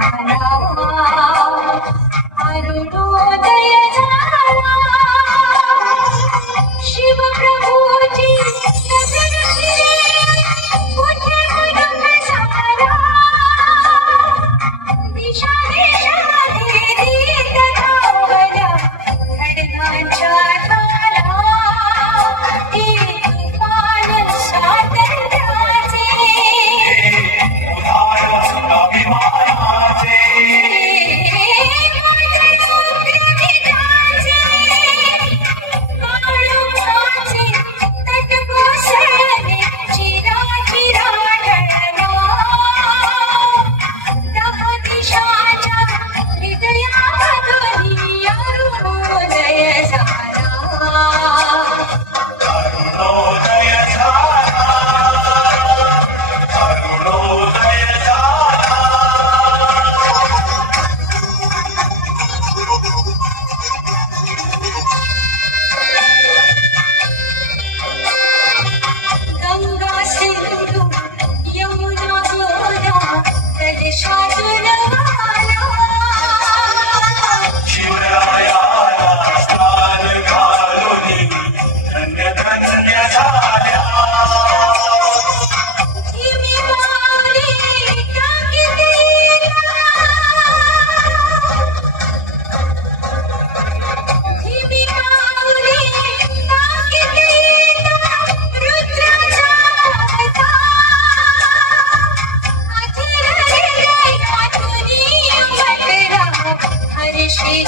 terra,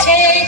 Hey!